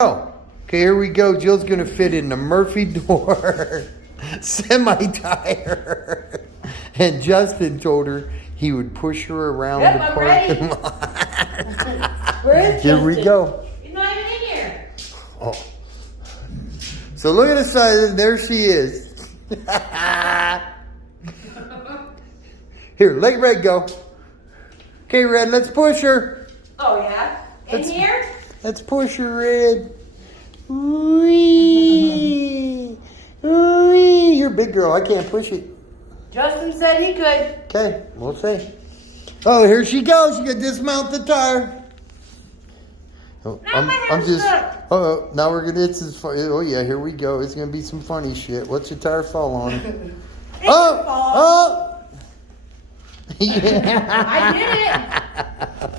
Oh, okay, here we go. Jill's gonna fit in the Murphy door semi-tire. And Justin told her he would push her around the parking lot. Where is Here Justin? we go. He's not even in here. Oh. So look at the side. There she is. Here, let Red go. Okay, Red, let's push her. Oh, yeah? In here? Let's push her, Red. Wee. Wee. You're a big girl. I can't push it. Justin said he could. Okay, we'll see. Oh, here she goes. She can dismount the tire. Oh, Now my hand's stuck. Oh, now we're gonna. This is. Oh yeah, here we go. It's gonna be some funny shit. What's your tire fall on? It can fall. Oh. I did it.